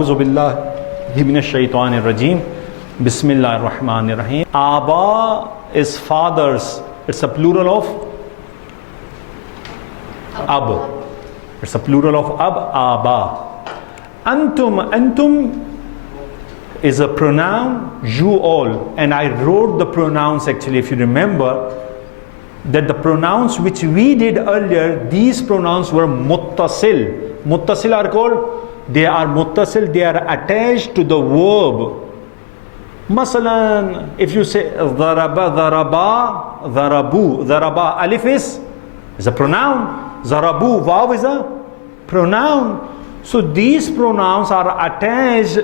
अऊज़ु बिल्लाहि मिनश शैतानिर रजीम बिस्मिल्लाहिर रहमानिर रहीम। आबा is fathers, it's a plural of ab, it's a plural of ab, aba. Antum is a pronoun, you all, and I wrote the pronouns actually, if you remember, that the pronouns which we did earlier, these pronouns were muttasil. Muttasil are called, they are muttasil, they are attached to the verb. Masalan, if you say dharaba, dharaba, dharabu, dharaba, alif is a pronoun, zarabu, vav is a pronoun. So these pronouns are attached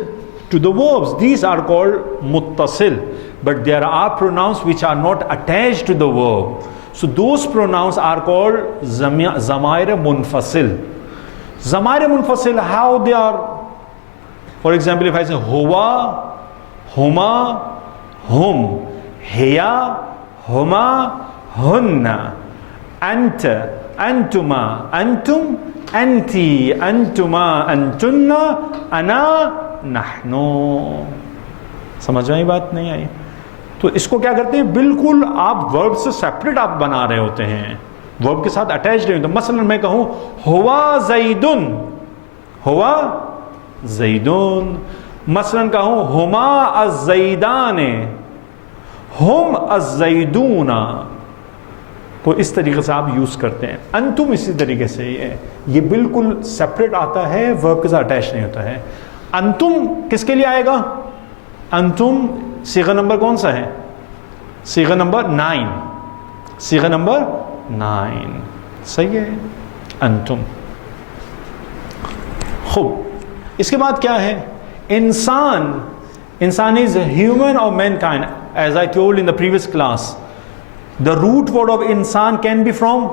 to the verbs. These are called muttasil. But there are pronouns which are not attached to the verb. So those pronouns are called zamair munfasil. Zamair munfasil, how they are? For example, if I say huwa, huma, hum, hiya, huma, hunna, anta, antuma, antum, anti, antuma, antunna, ana, nahnu. समझ में बात नहीं आई? तो इसको क्या करते हैं, बिल्कुल आप वर्ब से सेपरेट आप बना रहे होते हैं, वर्ब के साथ अटैच नहीं होते। मसलन मैं कहूं हुआ ज़ैदुन, हुआ ज़ैदुन, मसलन कहूं हुमा अज़्ज़ैदाने, हुम अज़्ज़ैदूना, तो इस तरीके से आप यूज करते हैं। अंतुम इसी तरीके से ये बिल्कुल सेपरेट आता है, वर्ब के साथ अटैच नहीं होता है। अंतुम किसके लिए आएगा? अंतुम सीगा नंबर कौन सा है? सीगा नंबर 9, सीगा नंबर 9, सही है, अंतुम। खूब, इसके बाद क्या है? इंसान, इंसान इज ह्यूमन और mankind, as I told in the previous class, the root word of इंसान can be from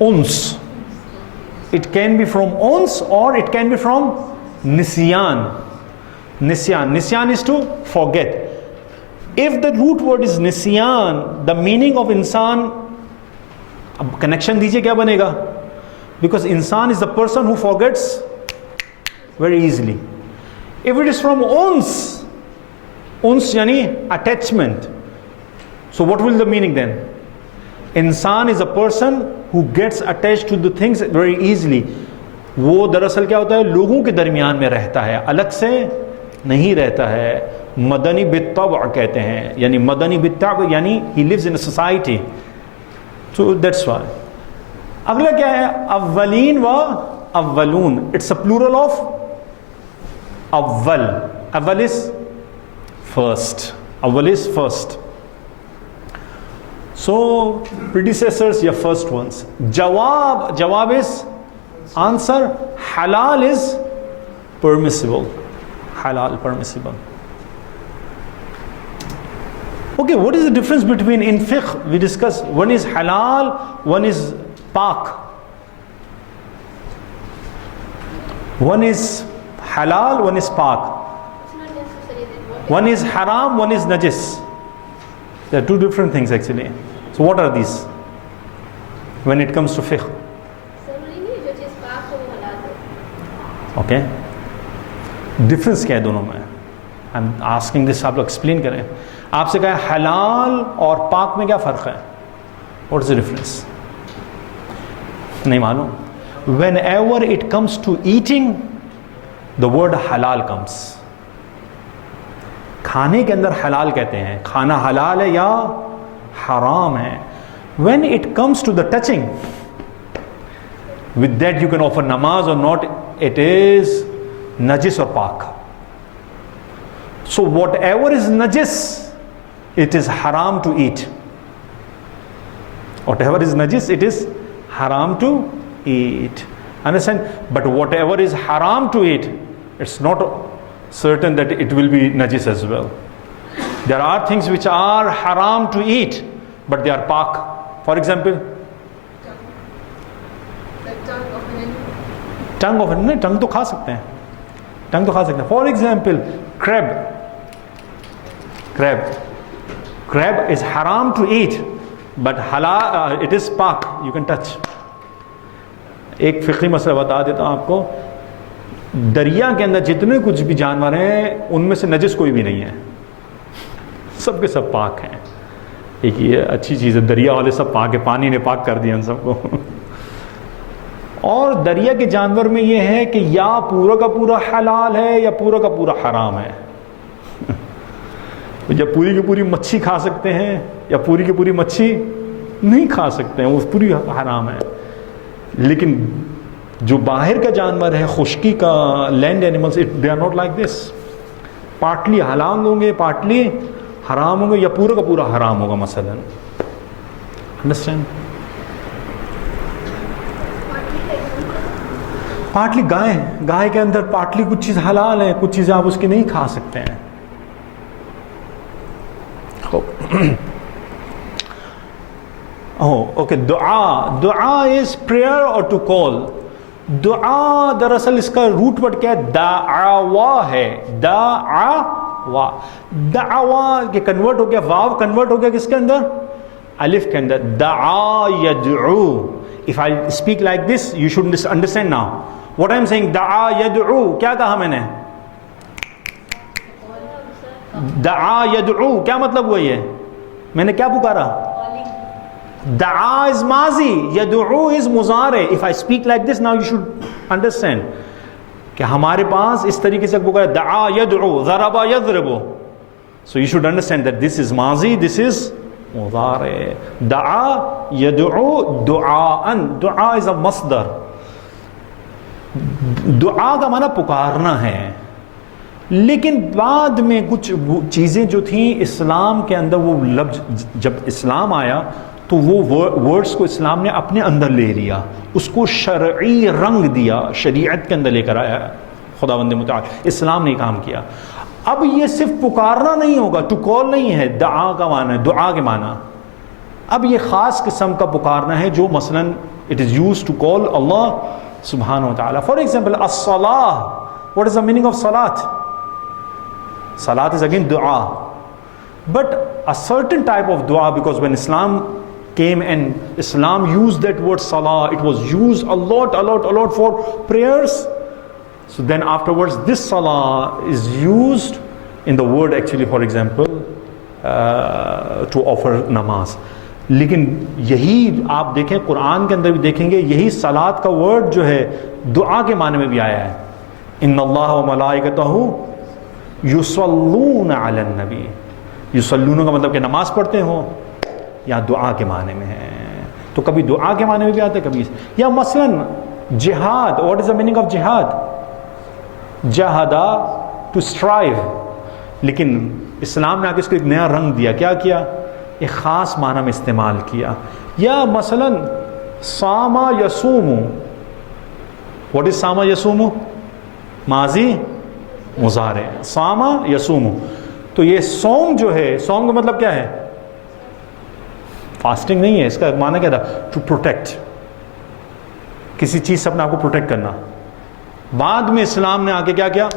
uns, it can be from uns or it can be from nisyan. Nisyan is to forget. If the root word is nisyan, the meaning of insan, अब connection दीजिए क्या बनेगा? Because insan is the person who forgets very easily. If it is from uns यानी attachment, so what will the meaning then? इंसान is a person who gets attached to the things very easily. वो दरअसल क्या होता है, लोगों के दरमियान में रहता है, अलग से नहीं रहता है। मदनी बित्तबअ कहते हैं, यानी मदनी बित्तबअ यानी he lives in a society. So that's why. अगला क्या है? अव्वलीन व अव्वलून, it's a plural of अव्वल. अव्वल is first, अव्वल is first. So predecessors, your first ones. Jawab, jawab is answer. Halal is permissible. Halal, permissible. Okay, what is the difference between in fiqh? We discussed one is halal, one is pak. One is halal, one is pak. One is haram, one is najis. There are two different things actually. So what are these when it comes to fiqh? Okay, difference क्या है दोनों में? I'm asking this, आप लोग explain करें। आपसे कहा हलाल और पाक में क्या फ़र्क है? What is the difference? नहीं मालूम? Whenever it comes to eating, the word halal comes. खाने के अंदर हलाल कहते हैं, खाना हलाल है या हराम है. When it comes to the touching, with that you can offer namaz or not, it is najis or pak. So whatever is najis, it is haram to eat. Whatever is najis, it is haram to eat. Understand? But whatever is haram to eat, it's not certain that it will be najis as well. There are things which are haram to eat, but they are pak. For example, tongue of नहीं, tongue तो खा सकते हैं, tongue तो खा सकते हैं. For example, crab is haram to eat, but halal, it is pak, you can touch. एक फ़िक़ही मसला बता देता हूँ आपको, दरिया के अंदर जितने कुछ भी जानवर हैं उनमें से नजिस कोई भी नहीं है, सब के सब पाक हैं। एक ये अच्छी चीज़ है, दरिया वाले सब पाक है, पानी ने पाक कर दिया उन सबको। और दरिया के जानवर में ये है कि या पूरा का पूरा हलाल है या पूरा का पूरा हराम है। या पूरी की पूरी मच्छी खा सकते हैं या पूरी की पूरी मच्छी नहीं खा सकते हैं, वो पूरी हराम है। लेकिन जो बाहर का जानवर है, खुश्की का, land animals, they are not like this. Partly हलाल होंगे, पार्टली हराम होंगे, या पूरा का पूरा हराम होगा मसलन। अंडरस्टैंड? पार्टली गाय के अंदर पार्टली कुछ चीज़ हलाल है, कुछ चीज़ें आप उसकी नहीं खा सकते हैं। ओके, दुआ इज प्रेयर और टू कॉल। दुआ दरअसल इसका रूट वर्ड क्या है? दावा है, दावा। दावा के कन्वर्ट हो गया, वाव कन्वर्ट हो गया किसके अंदर? अलिफ के अंदर। दा यदउ। If I speak like this you should understand now what I am saying. दा यदउ, क्या कहा मैंने? दा यदउ क्या मतलब हुआ? ये मैंने क्या पुकारा? दा इज माजी, यदउ इज मुजारे। If I speak like this now you should understand कि हमारे पास इस तरीके से पुकारा, दा यदउ, ज़रबा यज़रबु। So you should understand that this is माजी, दिस इज मुजारे। दा यदउ दुआअन, दुआ इज अ मस्दर। दुआ का माना पुकारना है। लेकिन बाद में कुछ चीज़ें जो थी इस्लाम के अंदर, वो लफ्ज़ जब इस्लाम आया तो वो वर्ड्स को इस्लाम ने अपने अंदर ले लिया, उसको शरई रंग दिया, शरीयत के अंदर लेकर आया खुदावंद मुताल। इस्लाम ने काम किया। अब ये सिर्फ पुकारना नहीं होगा, टू कॉल नहीं है, दुआ का माना है, दुआ के माना। अब ये ख़ास किस्म का पुकारना है जो मसलन it is used to call Allah सुब्हानहू व तआला। फॉर एग्जाम्पल अस्सलाह, what is the meaning of सलात? Salat is again dua, but a certain type of dua, because when Islam came and Islam used that word salah, it was used a lot for prayers. So then afterwards this salah is used in the word actually, for example, to offer namaz. लेकिन यही आप देखें कुरान के अंदर भी देखेंगे, यही सलात का वर्ड जो है दुआ के माने में भी आया है। इन्नल्लाह व मलाइकतहू युसल्लून अलन नबी। युसल्लून का मतलब कि नमाज पढ़ते हो, या दुआ के माने में है। तो कभी दुआ के माने में भी आता है, कभी। या मसलन जिहाद, what is the meaning of जिहाद? जहादा, टू स्ट्राइव। लेकिन इस्लाम ने आके इसको एक नया रंग दिया, क्या किया? एक ख़ास माना में इस्तेमाल किया। या मसलन सामा यसूमु, व्हाट इज सामा यसूमु? माजी मुजारे, सामा यसूमु। तो ये सोम जो है, सोम का मतलब क्या है? फास्टिंग नहीं है, इसका माना क्या था? टू प्रोटेक्ट, किसी चीज़ से अपने आप को प्रोटेक्ट करना। बाद में इस्लाम ने आके क्या किया?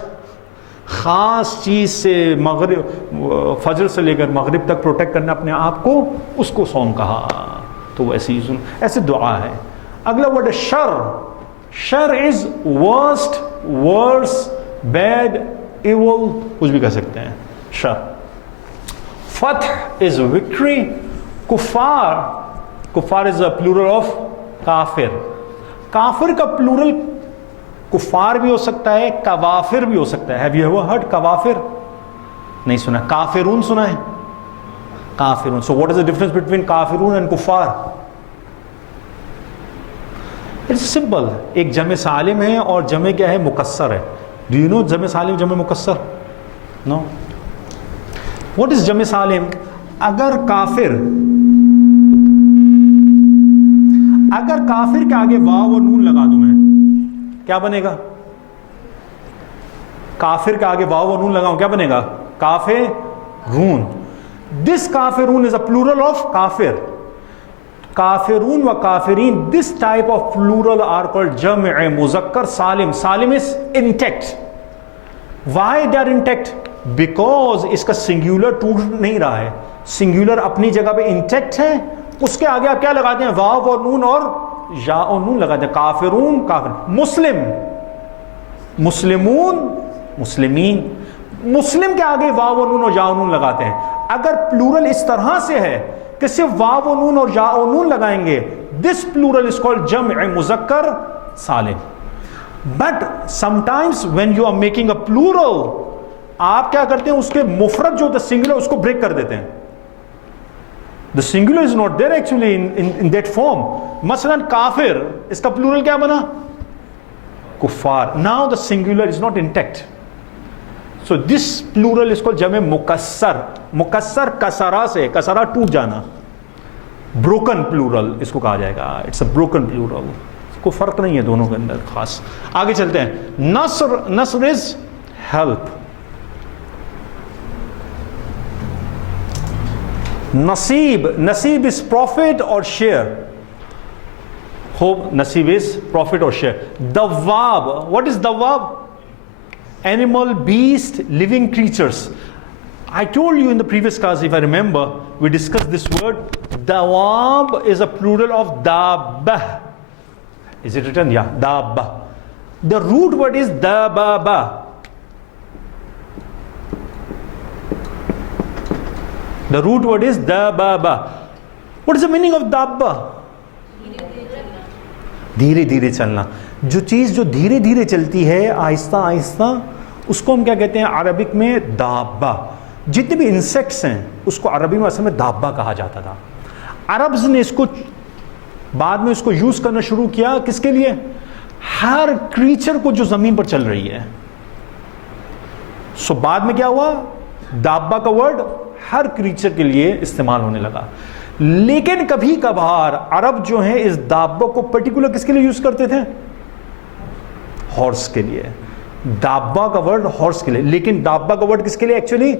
ख़ास चीज़ से मगरिब, फजर से लेकर मगरिब तक प्रोटेक्ट करना अपने आप को, उसको सोम कहा। तो वैसे ही ऐसे दुआ है। अगला वर्ड है शर। शर is worst, worse, bad, evil, कुछ भी कह सकते हैं शर। फतह इज विक्ट्री। कुफार, कुफार इज अ प्लूरल ऑफ काफिर। काफिर का प्लूरल कुफार भी हो सकता है, कवाफिर भी हो सकता है। हैव यू एवर हर्ड कवाफिर? नहीं सुना। काफिरून सुना है? काफिरून। So what is the difference between काफिरून एंड कुफार? It's simple. एक जमे सालिम है और जमे क्या है? मुकस्सर है। डू यू नो जमे सालिम, जमे मुकस्सर? नो। व्हाट इज जमे सालिम? अगर काफिर के आगे वाव और नून लगा दूं मैं, क्या बनेगा? काफिर के आगे वाव और नून लगाऊं, क्या बनेगा? काफिरून। दिस काफिरून इज अ प्लूरल ऑफ काफिर। काफिरून व काफिरीन, this type of plural are called जम्अ मुज़क्कर सालिम। सालिम is intact. Why they are intact? Because इसका सिंगुलर टूट नहीं रहा है, सिंगुलर अपनी जगह पे इंटैक्ट है। उसके आगे आप क्या लगाते हैं? वाव और नून और या और नून लगाते हैं, काफिरून काफिर, मुस्लिम मुस्लिमून मुस्लिमीन, मुस्लिम के आगे वाव और नून और या और नून लगाते हैं। अगर प्लूरल इस तरह से है कि सिर्फ वाव और नून और या और नून लगाएंगे, दिस प्लूरल इज कॉल्ड जम्अ मुज़क्कर सालिम। But sometimes when you are making a plural, आप क्या करते हैं, उसके मुफरद जो होता है सिंगुलर उसको ब्रेक कर देते हैं। The singular is not there actually in that form. मसलन काफिर, इसका प्लूरल क्या बना, कुफार। Now the singular is not intact, so this plural is called जमे मुकस्सर। मुकस्सर कसरा से, कसरा टूट जाना, ब्रोकन प्लूरल इसको कहा जाएगा। इट्स अ ब्रोकन प्लूरल, कोई फर्क नहीं है दोनों के अंदर खास। आगे चलते हैं। नस्र, नस्र इज हेल्प। नसीब, नसीब इज प्रॉफिट और शेयर। होप नसीब इज प्रॉफिट और शेयर। दवाब, व्हाट इज दवाब? Animal, beast, living creatures. I told you in the previous class, if I remember, we discussed this word. Dawab is a plural of dabbah. Is it written? Yeah, dabbah. The root word is dababa. The root word is dababa. What is the meaning of dabba? धीरे धीरे चलना। जो चीज़ जो धीरे धीरे चलती है, आहिस्ता आहिस्ता, उसको हम क्या कहते हैं अरबिक में? दाब्बा। जितने भी इंसेक्ट्स हैं उसको अरबी में असल में दाब्बा कहा जाता था। अरब्स ने इसको बाद में इसको यूज़ करना शुरू किया, किसके लिए? हर क्रीचर को जो ज़मीन पर चल रही है। सो बाद में क्या हुआ, दाब्बा का वर्ड हर क्रीचर के लिए इस्तेमाल होने लगा। लेकिन कभी कभार अरब जो है इस दाब्बा को पर्टिकुलर किसके लिए यूज करते थे? हॉर्स के लिए। दाब्बा का वर्ड हॉर्स के लिए, लेकिन दाब्बा का वर्ड किसके लिए एक्चुअली?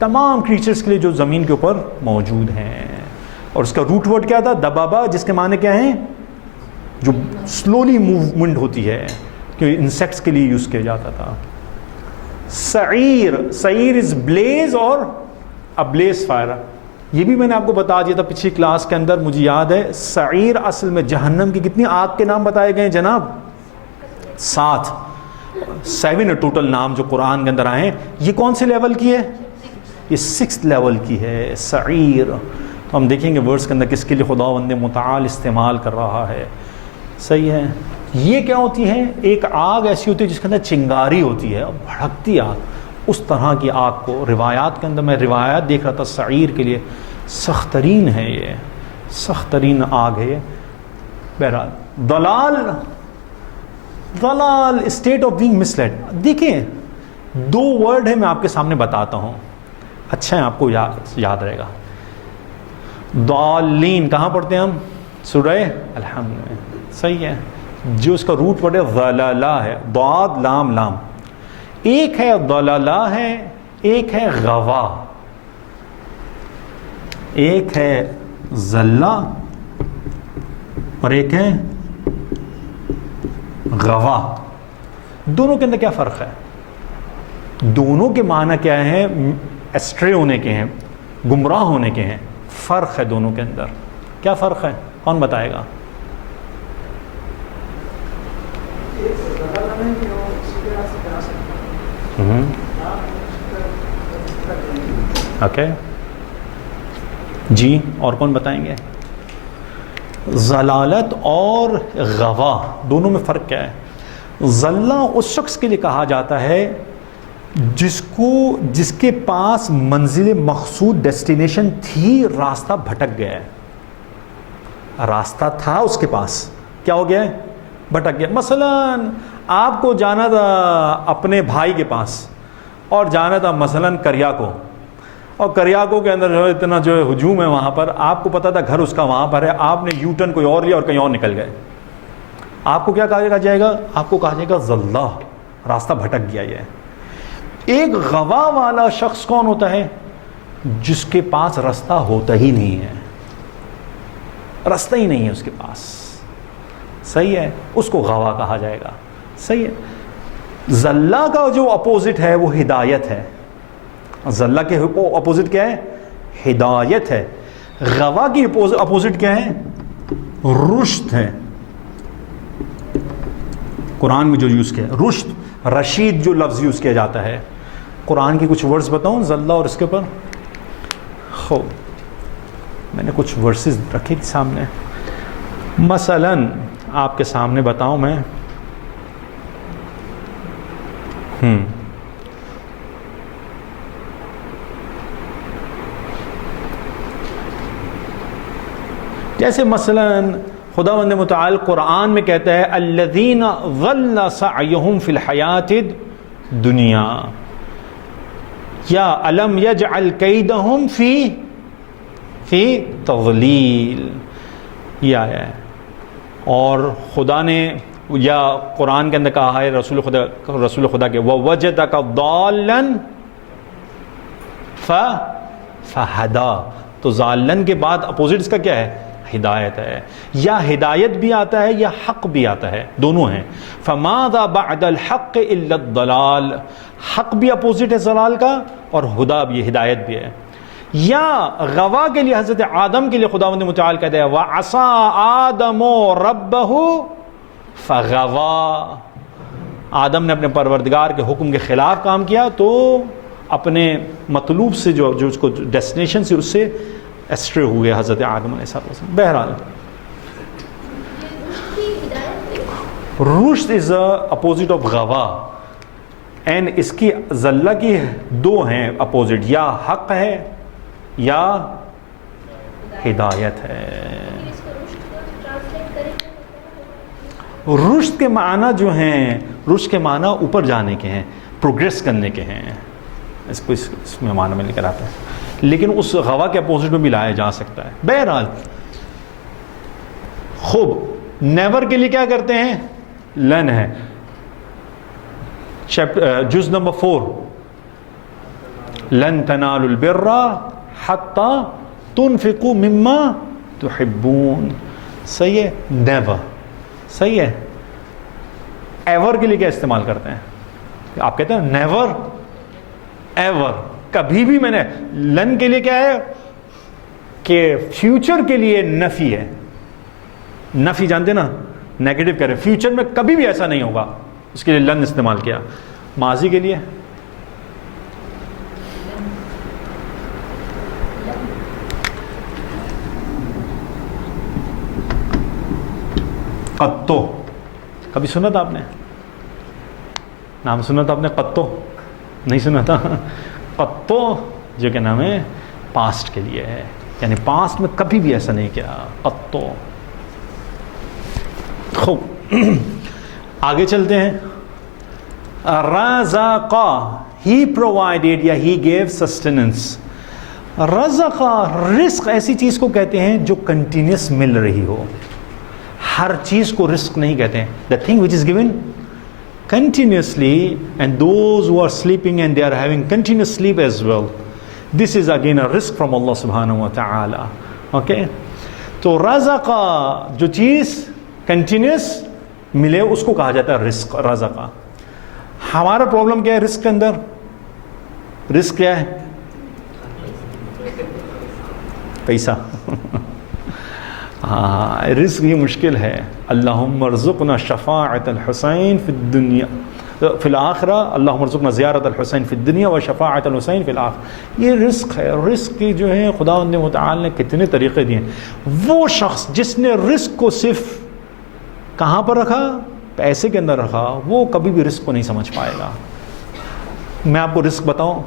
तमाम क्रीचर्स के लिए जो जमीन के ऊपर मौजूद हैं। और उसका रूट वर्ड क्या था? दबाबा, जिसके माने क्या हैं? जो स्लोली मूवमेंट होती है, क्योंकि इंसेक्ट्स के लिए यूज किया जाता था। सईर, सईर इज ब्लेज और अब्लेज फायर। ये भी मैंने आपको बता दिया था पिछली क्लास के अंदर, मुझे याद है। सईर असल में जहन्नम की कितनी आग के नाम बताए गए जनाब? 7 टोटल नाम जो कुरान के अंदर आए हैं। ये कौन से लेवल की है? ये 6th लेवल की है सईर। तो हम देखेंगे वर्ड्स के अंदर किसके लिए खुदावंद मुताल इस्तेमाल कर रहा है। सही है। ये क्या होती है? एक आग ऐसी होती है जिसके अंदर चिंगारी होती है, भड़कती आग। उस तरह की आग को रिवायात के अंदर, मैं रिवायात देख रहा था सईर के लिए, सख्त तरीन है ये, सख्त तरीन आग है ये। बहरहाल दलाल, दलाल स्टेट ऑफ बीइंग मिसलेड। देखिए 2 वर्ड है, मैं आपके सामने बताता हूँ, अच्छा है आपको याद रहेगा। दालीन कहाँ पढ़ते हैं हम? सूरह अलहम्द में। सही है। जो उसका रूट वर्ड है ज़लाला है, दाद लाम लाम। एक है दलाला है, एक है गवा, एक है जल्ला और एक है गवा। दोनों के अंदर क्या फ़र्क है? दोनों के माना क्या है? एस्ट्रे होने के हैं, गुमराह होने के हैं। फ़र्क है दोनों के अंदर। क्या फ़र्क है? कौन बताएगा? ओके जी, और कौन बताएंगे? ज़लालत और गवा, दोनों में फ़र्क क्या है? ज़ल्ला उस शख्स के लिए कहा जाता है जिसके पास मंजिल मकसूद डेस्टिनेशन थी, रास्ता भटक गया है। रास्ता था उसके पास, क्या हो गया है? भटक गया। मसलन आपको जाना था अपने भाई के पास और जाना था मसलन करियाको, और करियाको के अंदर जो इतना जो है हुजूम है वहाँ पर, आपको पता था घर उसका वहाँ पर है, आपने यू टर्न कोई और लिया और कहीं और निकल गए। आपको क्या कहा जाएगा? आपको कहा जाएगा ज़ल्ला, रास्ता भटक गया ये। एक गवा वाला शख्स कौन होता है? जिसके पास रास्ता होता ही नहीं है, रास्ता ही नहीं है उसके पास। सही है, उसको गवा कहा जाएगा। सही है। ज़ल्ला का जो अपोजिट है वो हिदायत है। ज़ल्ला के अपोजिट क्या है? हिदायत है। गवा की अपोजिट क्या है? रुश्द है। कुरान में जो यूज़ किया, रुश्द, रशीद जो लफ्ज़ यूज़ किया जाता है, कुरान की कुछ वर्ड्स बताऊं ज़ल्ला और इसके ऊपर? हो, मैंने कुछ वर्सेस रखे थे सामने, मसलन आपके सामने बताऊं मैं। जैसे मसलन खुदावंद मुतआल कुरान में कहता है अल्लज़ीना ज़ल्ला सअयुहुम फ़िल हयातिद दुनिया, या अलम यजअल कैदहुम फ़ी तज़लील, ये आया है। और खुदा ने, या कुरान के अंदर कहा है रसूल खुदा के ववजदक ज़ाल्लन फ़हदा, तो ज़ाल्लन के बाद अपोजिट इसका क्या है? हिदायत है। या हिदायत भी आता है या हक भी आता है, दोनों हैं। फमाज़ा बअदल हक़ इल्ला दलाल, हक भी अपोजिट है ज़लाल का और हुदा भी, हिदायत भी है। या गवा के लिए हज़रत आदम के लिए खुदावंद मुतआल कहते हैं वअसा आदमो रब्बहु फगवा, आदम ने अपने परवरदिगार के हुक्म के ख़िलाफ़ काम किया तो अपने मतलूब से जो उसको डेस्टिनेशन से उससे एस्ट्रे हुए हज़रत आदम अलैहिस्सलाम। बहरहाल रुश्द इज़ अपोजिट ऑफ गवा, एंड इसकी ज़ल्ला की दो हैं अपोजिट, या हक है या हिदायत है। रुश्द के माना जो हैं, रुश्द के माना ऊपर जाने के हैं, प्रोग्रेस करने के हैं, इसको इसमें माना में लेकर आता है, लेकिन उस गवा के अपोजिट में भी लाया जा सकता है। बहरहाल खूब, नेवर के लिए क्या करते हैं? लन है। जुज़ नंबर 4, लन तनालुल बिर्रा हत्ता तुनफिकू मिम्मा तुहिब्बून, सही है। नेवर, सही है। एवर के लिए क्या इस्तेमाल करते हैं? आप कहते हैं नेवर एवर, कभी भी। मैंने लन के लिए क्या है कि फ्यूचर के लिए नफी है, नफी जानते ना, नेगेटिव कह रहे हैं, फ्यूचर में कभी भी ऐसा नहीं होगा, उसके लिए लन इस्तेमाल किया। माजी के लिए कत्तो, कभी सुना था आपने? नाम सुना था आपने? कत्तो नहीं सुना था? कत्तो जो क्या नाम है, पास्ट के लिए है, यानी पास्ट में कभी भी ऐसा नहीं किया। कत्तो। खूब, आगे चलते हैं। रज़क़ा, ही प्रोवाइडेड या ही गेव सस्टेनेंस। रज़क़ा, रिस्क ऐसी चीज़ को कहते हैं जो कंटिन्यूस मिल रही हो, हर चीज़ को रिस्क नहीं कहते हैं। The thing which is given continuously, and those who are sleeping and they are having continuous sleep as well, this is again a risk from Allah subhanahu wa ta'ala. Okay, तो रज़क़ा, जो चीज़ continuous मिले उसको कहा जाता है risk, रज़क़ा। हमारा problem क्या है रिस्क के अंदर? रिस्क क्या है? पैसा। हाँ, रिस्क ये मुश्किल है। अल्लाहुम्मा रज़ुक़ना शफ़ाअतल हुसैन फ़िद दुनिया फ़िल आखिरा, अल्लाहुम्मा रज़ुक़ना ज़ियारतल हुसैन फ़िद दुनिया व शफ़ाअतल हुसैन फ़िल आखिरा। ये रिस्क है। रिस्क की जो है खुदावंद मुतआल ने कितने तरीक़े दिए। वो शख्स जिसने रिस्क को सिर्फ कहाँ पर रखा? पैसे के अंदर रखा, वो कभी भी रिस्क को नहीं समझ पाएगा। मैं आपको रिस्क बताऊँ,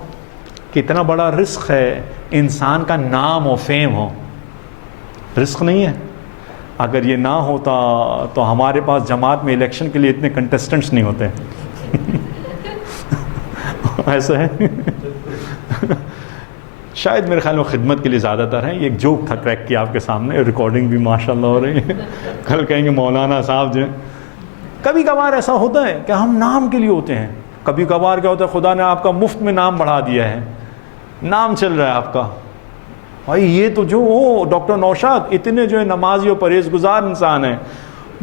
कितना बड़ा रिस्क है इंसान का नाम और फेम हो। रिस्क नहीं है? अगर ये ना होता तो हमारे पास जमात में इलेक्शन के लिए इतने कंटेस्टेंट्स नहीं होते। ऐसा है। शायद मेरे ख्याल में खिदमत के लिए ज़्यादातर है। ये एक जोक था, क्रैक किया आपके सामने, रिकॉर्डिंग भी माशाल्लाह हो रही है। कल कहेंगे मौलाना साहब जो, कभी कभार ऐसा होता है कि हम नाम के लिए होते हैं। कभी कभार क्या होता है, खुदा ने आपका मुफ्त में नाम बढ़ा दिया है, नाम चल रहा है आपका, भाई ये तो जो हो डॉक्टर नौशाद इतने जो है नमाजी और परहेजगुजार इंसान है,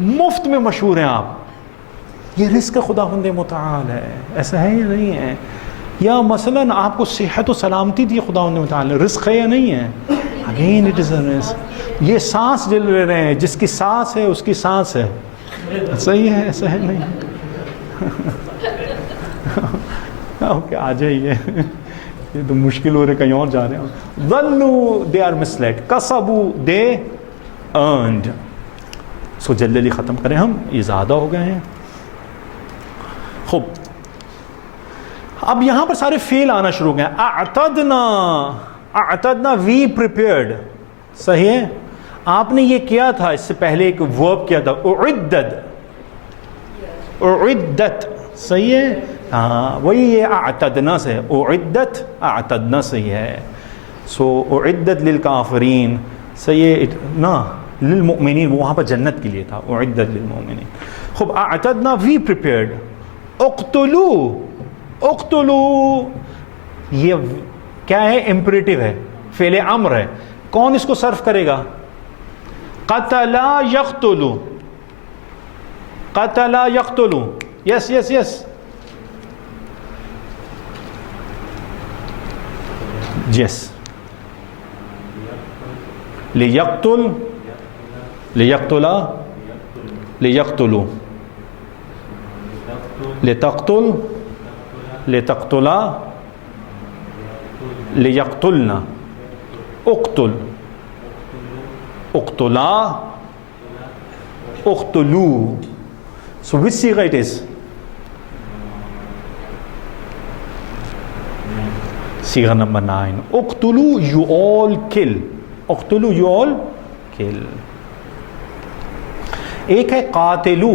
मुफ्त में मशहूर हैं आप। ये रिस्क खुदावंद मुतआल है। ऐसा है या नहीं है? या मसलन आपको सेहत और सलामती दी खुदावंद मुतआल ने, रिस्क है या नहीं है? Again it is a risk. ये सांस ले रहे हैं, जिसकी सांस है उसकी सांस है, सही है? ऐसा है नहीं? ओके आ जाइए, ये तो मुश्किल हो रहे, कहीं और जा रहे हैं। ظنوا they are misled, कसबू they earned। सो जल्दी जल्दी ख़त्म करें, हम ये ज़्यादा हो गए हैं। खूब, अब यहाँ पर सारे फेल आना शुरू हो गए। अअतदना वी प्रिपेयर्ड, सही है। आपने ये किया था, इससे पहले एक वर्ब किया था उइद्दत, उइद्दत, सही है। हाँ वही ये अअतदना से, उइद्दत अअतदना सही है। सो उइद्दत लिल काफिरीन, सही है ना, लिल मुमिनीन वहाँ पर जन्नत के लिए था, उइद्दत लिल मुमिनीन। खूब, अअतदना वी प्रिपेयर्ड। उक़्तुलू, उक़्तुलू ये क्या है, इम्परेटिव है, फ़ेल अम्र है। कौन इसको सर्व करेगा? क़तला यक़्तुलू, क़तला यक़्तुलू, यस यस यस, यस। लियक़्तुल, लियक़्तुला, लियक़्तुलू, लितक़्तुल, लितक़्तुला, लियक़्तुलना, उक़्तुल, उक़्तुला, उक़्तुलू। So which sigha it is? Sigha number 9. Uqtulu, you all kill. Uqtulu, you all kill. एक है कातिलू,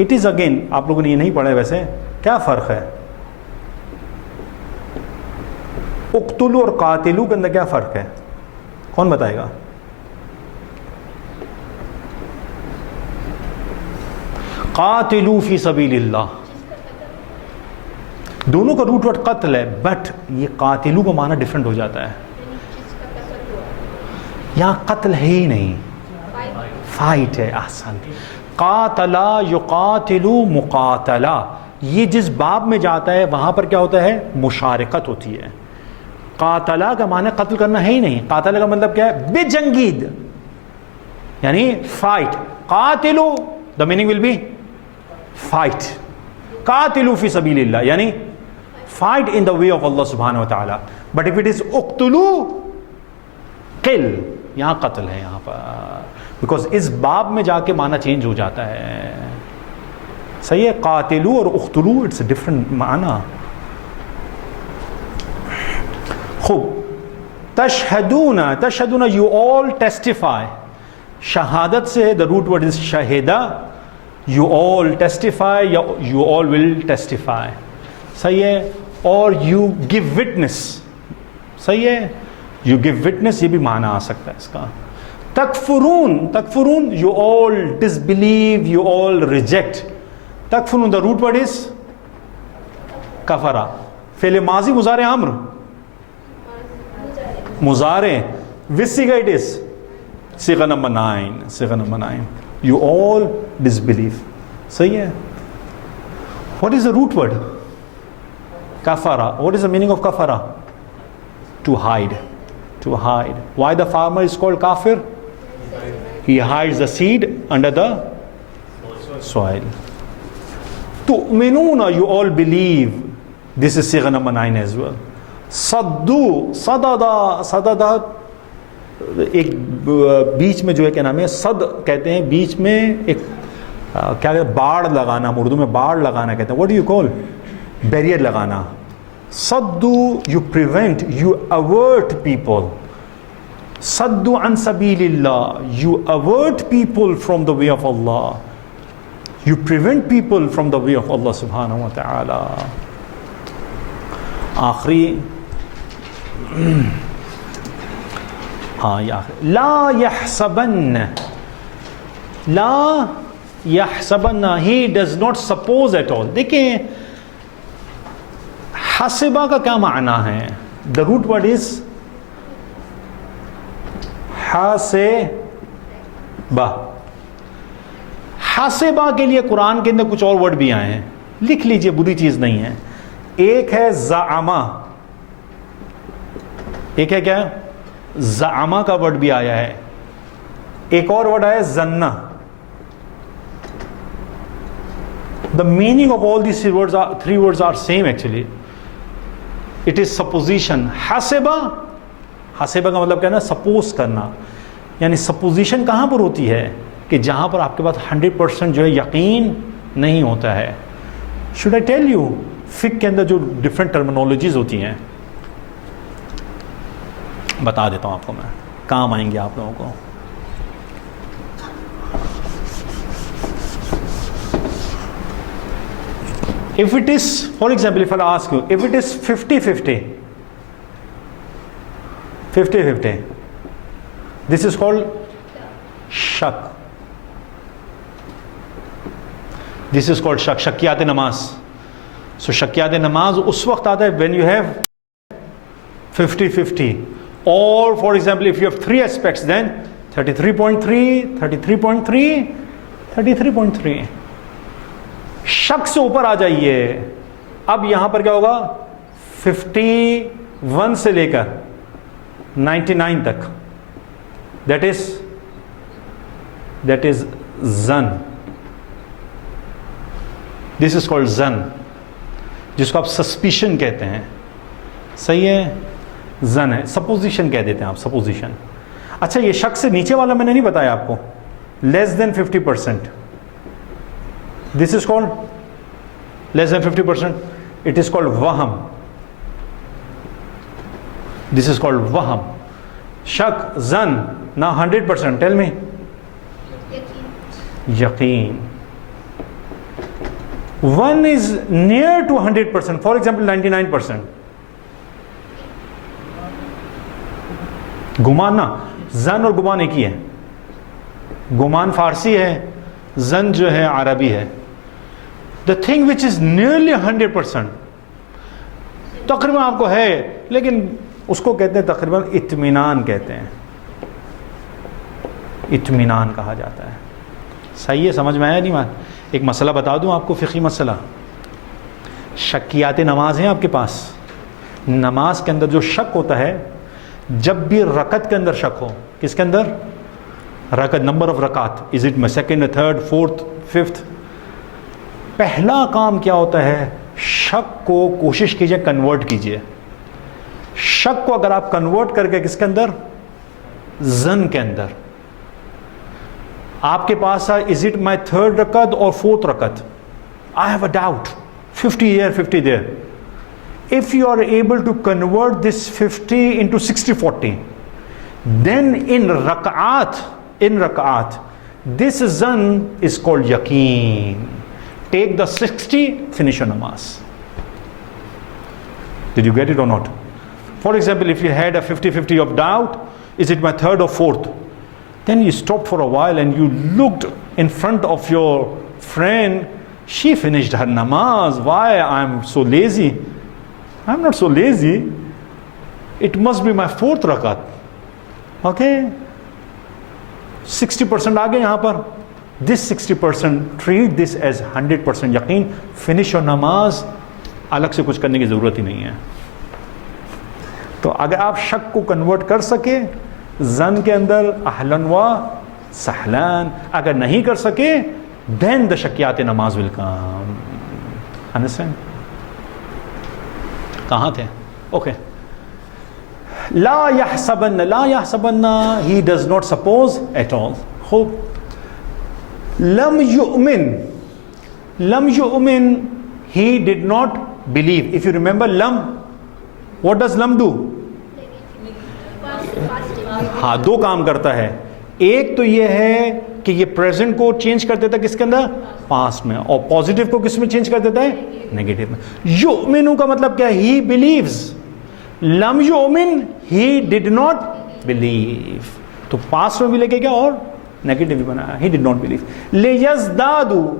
इट इज अगेन, आप लोगों ने ये नहीं पढ़ा है वैसे, क्या फर्क है उक़्तुलू और कातिलू के अंदर, क्या फर्क है, कौन बताएगा? कातिलू फी सबीलिल्लाह, दोनों का रूट वर्ड कत्ल है, बट ये कातिलू का माना डिफरेंट हो जाता है। यहां कत्ल है ही नहीं, फाइट है। आसान, कातला युकातिलू मुकातला, ये जिस बाब में जाता है वहां पर क्या होता है, मुशारकत होती है। कातला का माना कत्ल करना है ही नहीं, कातला का मतलब क्या है, बेजंगीद, यानी फाइट। कातिलू the meaning will be fight, कातिलू फी सबीलिल्लाह यानी fight in the way of Allah सुब्हानहू व तआला। बट इफ इट इज उक़्तुलू किल, यहां कत्ल है यहां पर, बिकॉज इस बाब में जाके माना चेंज हो जाता है। सही है, कातिलू और उक़्तुलू इट्स डिफरेंट माना। खूब, तशहदूना, तशहदूना यू ऑल टेस्टिफाई, शहादत से द रूट वर्ड इज शहीदा, यू ऑल टेस्टिफाई या यू ऑल विल टेस्टिफाई, सही है। और यू गिव विटनेस, सही है, यू गिव विटनेस, ये भी माना आ सकता है इसका। तकफुरून, तकफुरून you all disbelieve, you all reject. तकफुरून द रूट वर्ड इज कफरा, फेले माजी मुजारे अम्र, मुजारे विच सिगा इट इज, सिगा नंबर 9, सिगा नंबर 9, यू ऑल डिसबिलीव, सही है। What is the root word? कफरा। What is the meaning of कफरा? To hide, to hide. Why the farmer is called kafir? He hides the seed under the soil. Tu'minuna, you all believe. This is sigha number 9 as well. Saddu, sadada, sadada एक बीच में जो है क्या नाम है, सद कहते हैं, बीच में एक क्या कहते हैं, बाड़ लगाना, उर्दू में बाड़ लगाना कहते हैं। What do you call? Barrier लगाना। Saddu, you prevent, you avert people. Saddu an sabilillah, you avert people from the way of Allah. You prevent people from the way of Allah subhanahu wa ta'ala. आखिरी, हाँ ये आखिरी, ला यहसबन्न, ला यहसबन्न, he does not suppose at all। देखिए हसिबा का क्या माना है? The root word is हासिबा। हासिबा के लिए कुरान के अंदर कुछ और वर्ड भी आए हैं, लिख लीजिए, बुरी चीज नहीं है। एक है ज़ामा, एक है क्या, ज़ामा का वर्ड भी आया है। एक और वर्ड आया जन्ना, The meaning of all these three words are same actually. It is supposition. हसेबा, हसेबा का मतलब क्या है ना, सपोज करना. यानी सपोजिशन कहाँ पर होती है कि जहाँ पर आपके पास 100% जो है यकीन नहीं होता है. शुड आई टेल यू, फिक के अंदर जो डिफरेंट टर्मिनोलॉजीज होती हैं बता देता हूँ आपको मैं, काम आएंगे आप लोगों को. If it is, for example, if I ask you, if it is 50-50, 50-50, this is called shak. This is called shak, shakiyat namaz. So shakiyat namaz उस वक्त आता है when you have 50-50. Or for example, if you have three aspects, then 33.3, 33.3, 33.3. शक से ऊपर आ जाइए. अब यहां पर क्या होगा, 51 से लेकर 99 तक, दैट इज जन. दिस इज कॉल्ड जन, जिसको आप सस्पिशन कहते हैं. सही है, जन है, सपोजिशन कह देते हैं आप, सपोजिशन. अच्छा, ये शक से नीचे वाला मैंने नहीं बताया आपको, less than 50%. This is called less than 50%. It is called waham. This is called waham. Shak, zan. Now 100%. Tell me. Yaqeen. One is near to 100%. For example, 99%. गुमान ना, जन और गुमान एक ही है. गुमान फारसी है, जन जो है अरबी है. The thing which is nearly 100%, तकरीबन आपको है, लेकिन उसको कहते हैं तकरीबन इत्मीनान कहते हैं. इत्मीनान कहा जाता है. सही है, समझ में आया नहीं? एक मसला बता दूं आपको, फ़िक़ी मसला. शकियात नमाज हैं आपके पास. नमाज के अंदर जो शक होता है, जब भी रकत के अंदर शक हो, किसके अंदर? रकत, नंबर ऑफ रकात, is it second, third, fourth, fifth. पहला काम क्या होता है, शक को कोशिश कीजिए कन्वर्ट कीजिए. शक को अगर आप कन्वर्ट करके किसके अंदर? जन के अंदर. आपके पास है, इज इट माई थर्ड रकत और फोर्थ रकत? I have a doubt, 50 here, 50 there. If you are able to convert this 50 into 60-40, then in rak'at, this zan is called yaqeen. Take the 60, finish your namaz. Did you get it or not? For example, if you had a 50-50 of doubt, is it my third or fourth? Then you stopped for a while and you looked in front of your friend. She finished her namaz. Why I'm so lazy? I'm not so lazy. It must be my fourth rakat. Okay? 60% आ गए यहाँ पर. This 60%, treat this as 100% यकीन. Finish your namaz. अलग से कुछ करने की ज़रूरत ही नहीं है. तो अगर आप शक को कन्वर्ट कर सके जन के अंदर, अहलन व सहलन. अगर नहीं कर सके, then the शकियात नमाज will come. Understand? कहाँ थे? ओके. ला यहसबन्ना, he does not suppose at all. Hope. Lam yu'min, he did not believe. If you remember lam, what does lam do? हाँ, दो काम करता है. एक तो ये है कि ये प्रेजेंट को चेंज कर देता है किसके अंदर? पास्ट में. और पॉजिटिव को किस में चेंज कर देता है? नेगेटिव में. युमिनु का मतलब क्या है? He believes. लम युमिन, ही डिड नॉट बिलीव. तो पास्ट में भी लेके क्या और नेगेटिव भी बनाया. He did not believe. ले यज़दादू,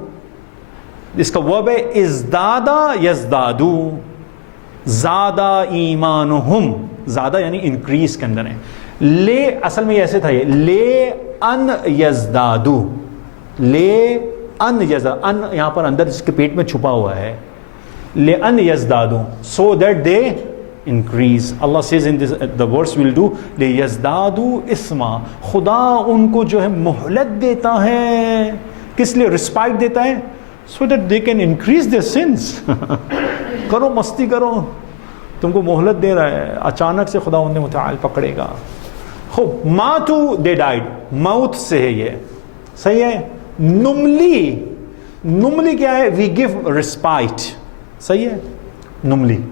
इसका वर्ब है इज़दादा यज़दादू. ज़ादा ईमानुहुम, ज़्यादा यानी इंक्रीज के अंदर है. ले असल में ऐसे था, ये ले अन यज़दादू. ले अन यज़दा, अन यहाँ पर अंदर इसके पेट में छुपा हुआ है. ले अन यज़दादू, so that they increase. Allah says in this the verse will do ले यज़दादू इस्मा. खुदा उनको जो है मोहलत देता है. किस लिए? रिस्पाइट देता है so that they can increase their sins. करो मस्ती करो, तुमको मोहलत दे रहा है, अचानक से खुदावंद मुतआल पकड़ेगा. खूब, मातू दे डाइड, मौत से है ये, सही है. नुमली क्या है? वी गिव रिस्पाइट, सही है. नुमली.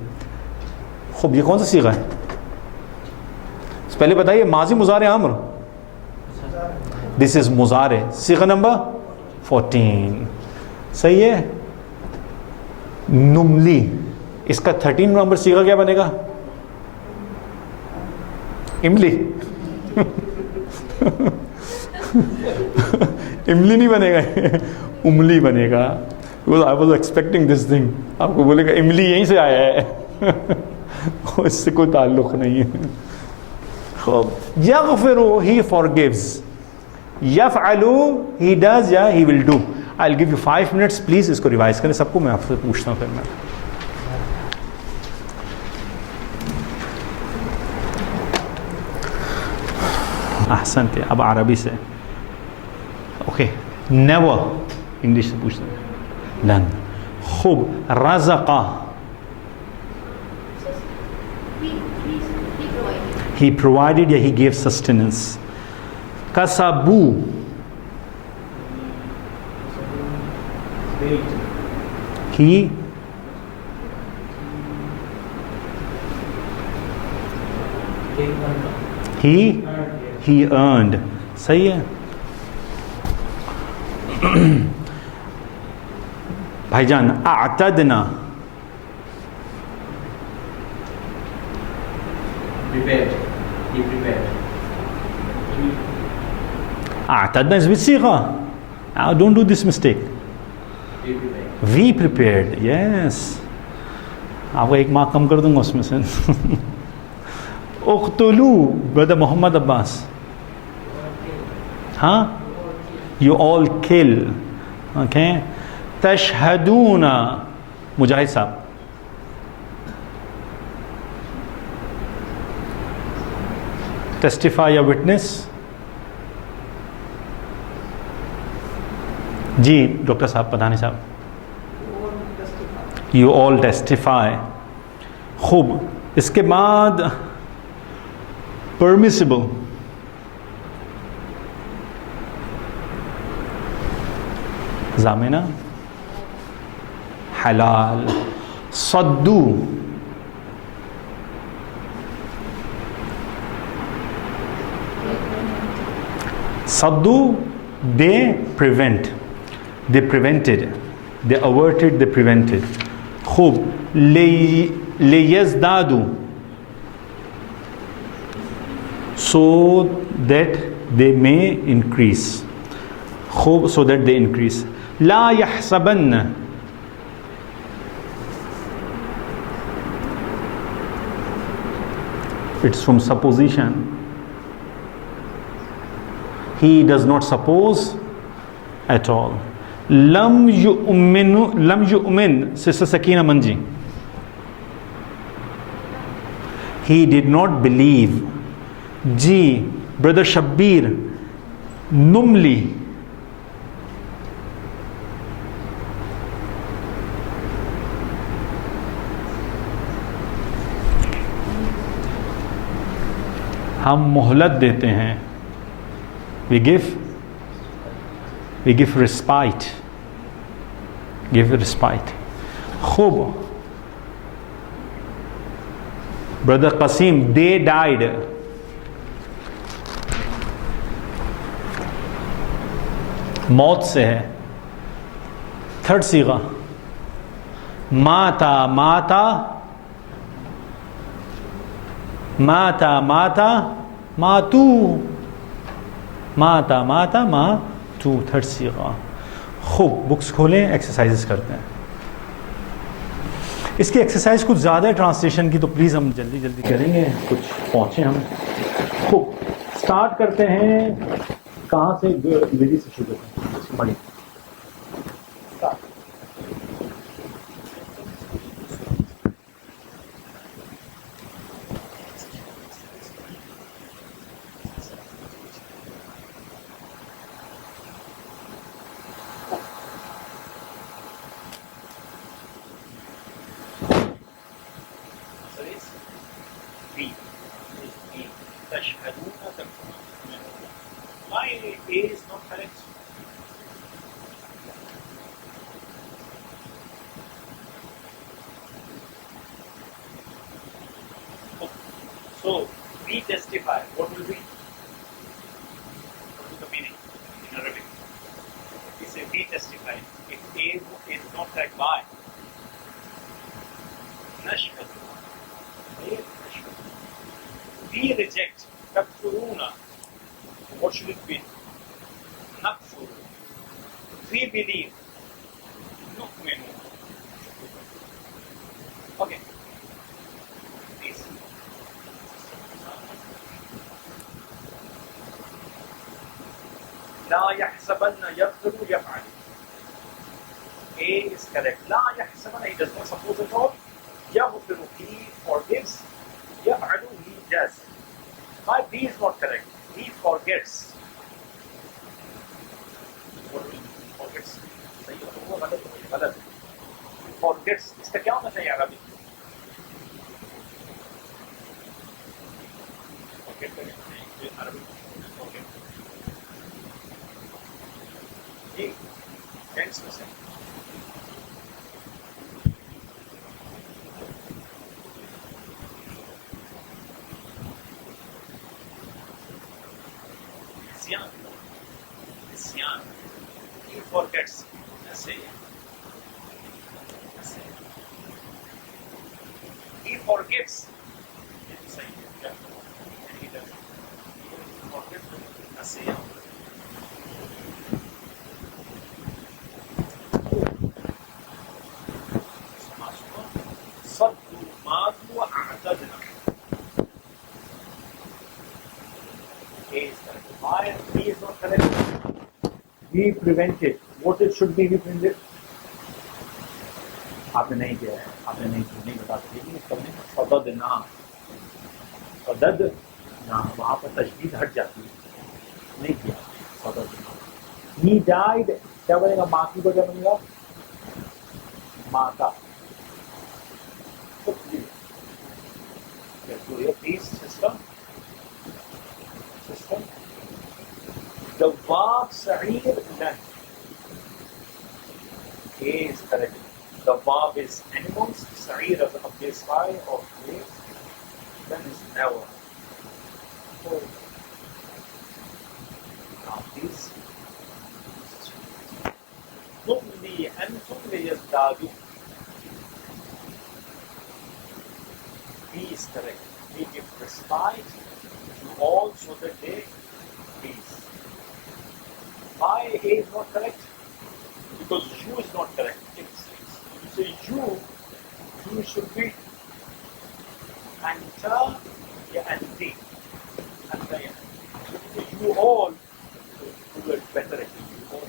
खूब, ये कौन सा सीगा है? पहले बताइए, माजी मुजारे अम्र, दिस इज मुजारे, सीगा नंबर 14, सही है. नुमली, इसका 13 नंबर सीगा क्या बनेगा? इमली. इमली नहीं बनेगा, उमली बनेगा. I was expecting this thing. आपको बोलेगा इमली यहीं से आया है. इससे कोई ताल्लुक नहीं है. यग़फ़िरु, he forgives. यफ़अलु, he does या he will do. I'll give you 5 minutes, please इसको रिवाइज करें सबको. मैं आपसे पूछता हूँ फिर मैं. ahsante, अब अरबी से. ओके, नेवर इंग्लिश से पूछते हैं. लन. खूब, रज़क़ा, he provided या he gave sustenance. कसाबू, he earned, सही है. भाईजान, अअतदना, prepared, he prepared. अअतदना is which सीगा? Now don't do this mistake. He prepared. We prepared, yes. आपको एक मार्क कम कर दूंगा उसमें से. उक़्तुलू, ब्रदर मोहम्मद अब्बास. हाँ, you all kill. Okay. तशहदूना, मुजाहिद साहब. testify या witness. जी डॉक्टर साहब, पधानी साहब. You all testify. खूब, इसके बाद permissible, जामिना, हलाल. Saddu, Saddu, they prevent, they prevented, they averted, they prevented. खूब, ले यज़दादू, so that they may increase. खूब, so that they increase. ला यहसबन्न, it's from supposition. He does not suppose at all. lam yu'min, Sister Sakina Manji, he did not believe. जी brother Shabbir. नुमली, हम मोहलत देते हैं. we give respite, give respite. खूब, ब्रदर कसीम, they died. मौत से है. थर्ड सीगा, माता माता माता माता मातू, माता माता मातू, थर्ड सीगा. खूब, बुक्स खोलें, एक्सरसाइजेस करते हैं. इसकी एक्सरसाइज कुछ ज़्यादा है ट्रांसलेशन की, तो प्लीज़ हम जल्दी जल्दी करेंगे, कुछ पहुँचे हम. खूब, स्टार्ट करते हैं. कहाँ से? विधि से शुरू करते हैं. बड़ी So, we testify. What will be? What is the meaning in Arabic? We say we testify. If A is not correct, by نشهد. We reject. تكفرون. What should it be? نكفر. We believe. نؤمن. Okay. Please. لا يحسبن يغفر يفعل. A is correct. Law يحسبن, he does not suppose at all. يغفر, he forgives. يفعل, he does. My B is not correct. He forgets. What do you mean? Forgets. सही है, वो गलत है, गलत है. Forgets. इसका क्या मतलब है अरबी? Forget करें. अरबी. Forget. ये tense में से. Nisyan. He forgets. Nasiya. He forgets. And he does. He forgets. Nasiya. صدوا ماذوا أعتدنا. A is correct. Why B is not correct? We prevented. What it should be, we prevented. आपने नहीं किया है, आपने नहीं बता सकते कि इसका मतलब सदद ना, सदद ना, वहाँ पर तशदीद हट जाती है, नहीं किया सदद ना. He died, क्या बनेगा? माँ की को क्या बनेगा? माता. So your peace system. The verb Sa'ir lan. A is correct. The verb is animals. Sa'ir of this fire or place. Then is never. So now this. نملي أنتم ليزدادوا. B is correct. We give respite to all so that they peace. Why A is not correct? Because you is not correct. It's you say you should be anta ya anti. Anta ya. You all, you were better at it. You all.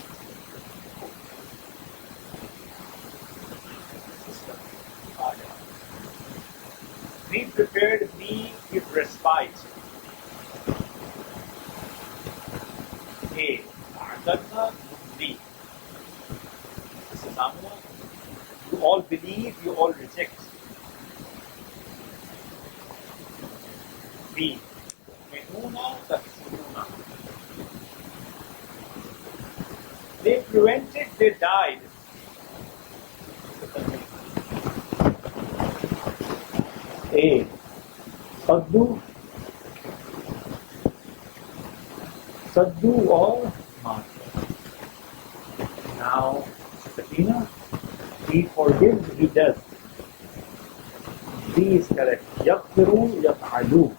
Be prepared, be give respite. A. أعتدنا B. This is Amna. You all believe, you all reject. B. تؤمنون تكفرون. They prevented, they died. A. Saddu or Martha. Now, Sakina, he forgives, he does. B is correct. Yaghfiru, yaf'alu.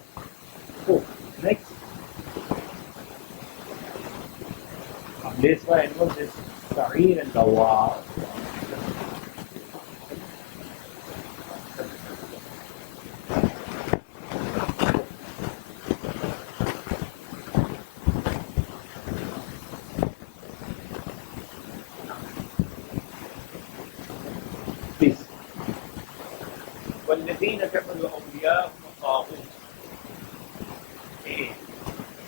So, next. This why animals is Sa'ir and Dawar. والذين كفروا أولياء الطاغوت.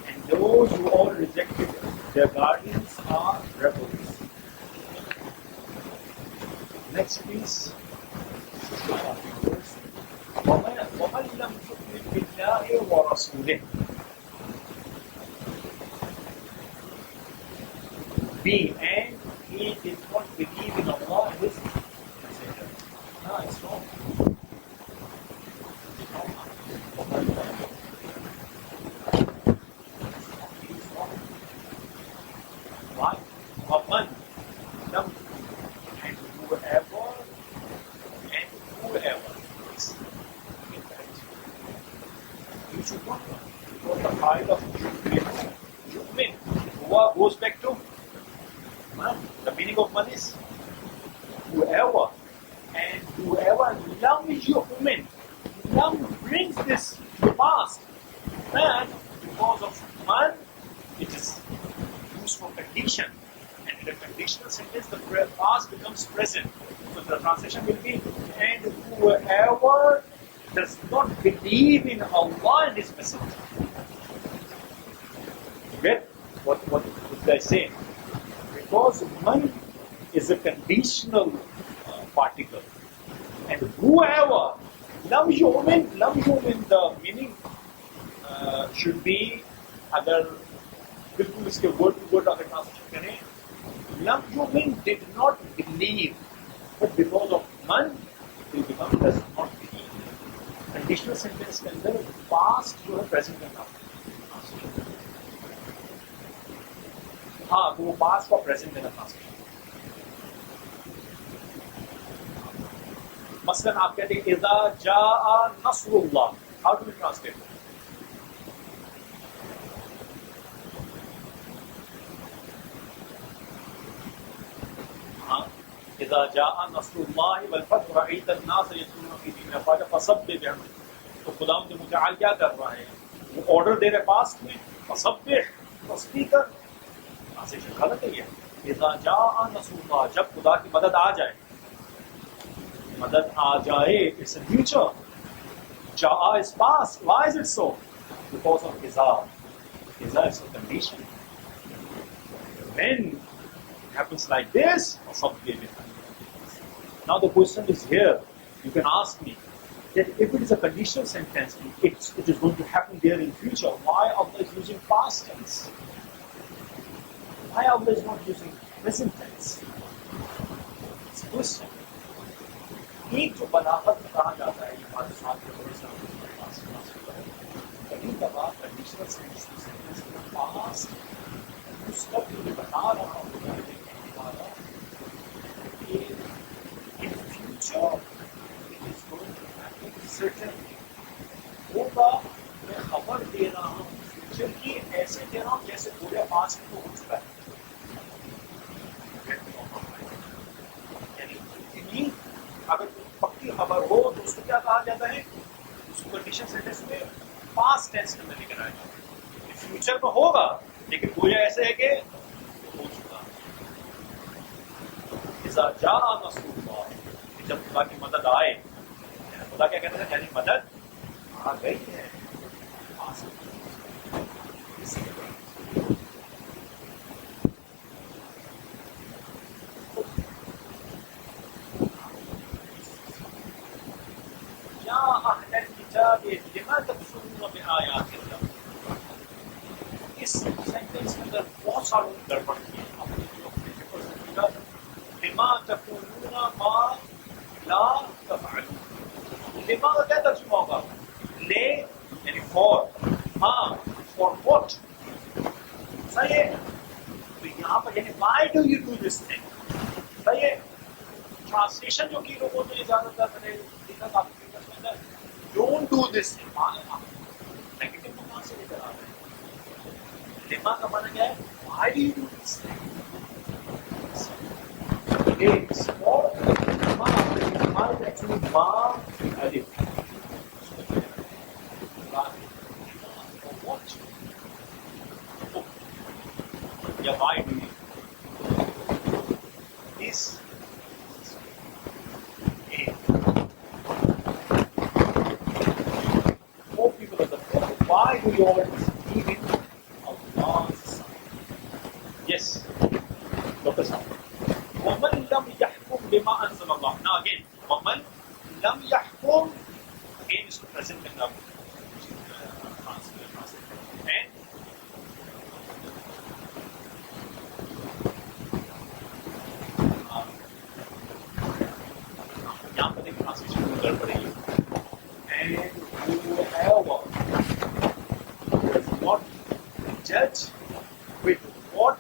And those who all rejected their guardians are rebels. Next please. ومن لم يؤمن بالله ورسوله. B. And he did not believe in Allah and His Messenger. No, it's wrong. this to the past. And because of man, it is used for condition. And in a conditional sentence, the past becomes present. So the translation will be, and whoever does not believe in Allah and His Messenger. You get what I say? Because man is a conditional particle. And whoever, lam yu'min, the meaning should be, अगर बिल्कुल इसके word to word अगर translation करें, lam yu'min did not believe, but because of man, they become does not believe. Conditional sentence के अंदर past जो है present करना हाँ, तो वो past का present देना translation. मसलन आप कहते हैं इज़ा जाआ नस्रुल्लाह, हाउ डू वी ट्रांसलेट? हाँ, इज़ा जाआ नस्रुल्लाह वल फतह रअयत अन्नास यदखुलून फी दीनिल्लाहि अफ़वाजा फसब्बिह बिहम्दि. तो खुदावंद मुतआल क्या कर रहा है? वो ऑर्डर दे रहे पास्ट में, फसब्बिह, तस्बीह कर. ट्रांसलेशन गलत है ये. इज़ा जाआ नस्रुल्लाह, जब खुदा की मदद आ जाए. Madad aa jaye, it's a future. Ja'a is past. Why is it so? Because of Iza. Iza is a condition. When it happens like this, now the question is here. You can ask me that if it is a conditional sentence, it is going to happen there in future. Why Allah is using past tense? Why Allah is not using present tense? It's a question. एक जो बलागत कहा जाता है हमारे साथ कभी कभार conditional sentence के पास उस वक्त ये बता रहा हूँ कहने वाला कि in future it is going to happen certain होगा. मैं खबर दे रहा हूँ फ्यूचर की, ऐसे दे रहा हूँ जैसे पूरे पास में तो हो चुका है. यानी अगर पक्की खबर हो तो उसको क्या कहा जाता है? उसको कंडीशन सेंटेंस में पास्ट टेंस के अंदर लेकर आएगा. फ्यूचर में होगा लेकिन गोया ऐसे है कि हो चुका. इज़ा जाअ नस्रुल्लाह, जब खुदा की मदद आए. खुदा क्या कहते हैं? यानी मदद आ गई है. लिमा तकफुरून बिआयात अल्लाह. इस सेंटेंस के अंदर बहुत सारी गड़बड़ की है. लिमा तकफुरून मा ला तफअलून. लिमा का क्या तर्जुमा होगा? ले यानी फॉर, हाँ फॉर व्हाट. सही है. तो यहाँ पर यानी why do you do this thing. सही है. ट्रांसलेशन जो की लोगों ने ज्यादातर देखा काफी don't do this. नेगेटिव को कहाँ से लेकर आ रहे हैं? लिमा का माना क्या है? Why do you do this thing? It's for ma. Ma is actually ma alif. For what? Yeah, why do you? This. Why do you always believe in Allah's sign? Yes. Dr. Sahib. وَمَنْ لَمْ يَحْكُمْ بِمَا أَنزَلَ اللَّهُ. Now again, وَمَنْ لَمْ يَحْكُمْ again is to present the number. And यहाँ पर एक translation गड़बड़ पड़ेगी. And whoever not judge with what,